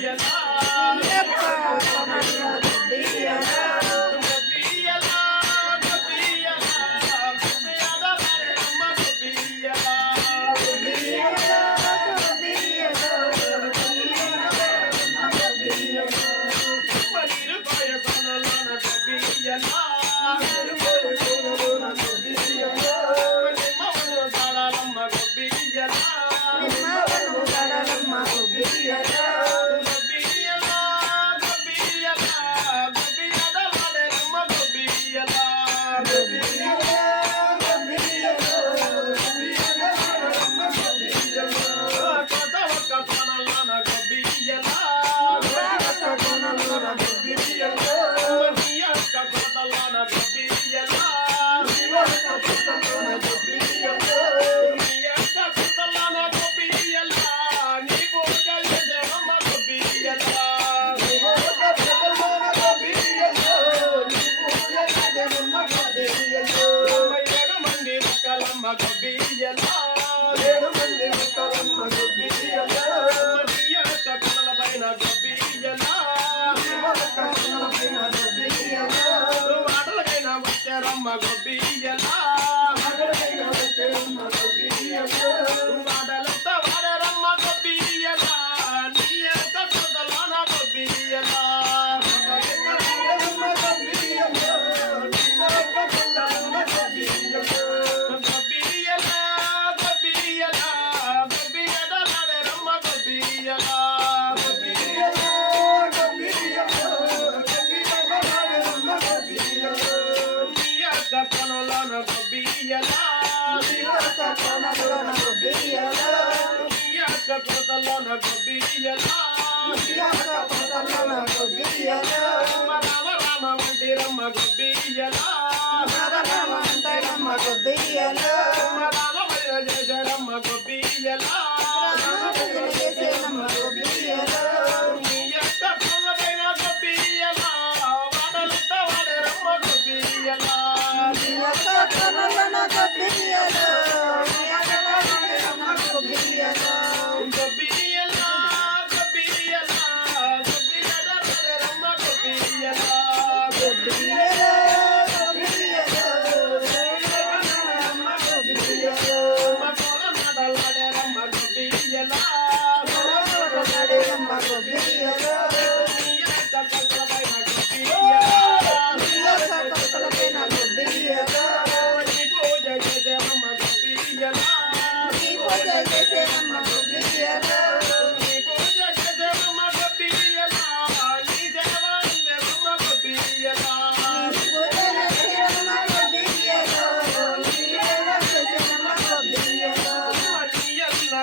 Yes. ముత్తలమ్మకు బియ్యలా ఏడు మంది ముత్తలమ్మకు బియ్యలా మరియత కమలపైన గొబ్బియ్యలా కమలపైన గొబ్బియ్యలా మాటలకైన వచ్చారమ్మ గొబ్బియ్యలా తీయలా కొతలోన గొబ్బియలా కొతలోన గొబ్బియలా రామ రామ వంటి రమ్మ గొబ్బియలా రామ రామ అంటే రమ్మ గొబ్బియలా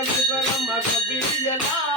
விபரமக பிரியலா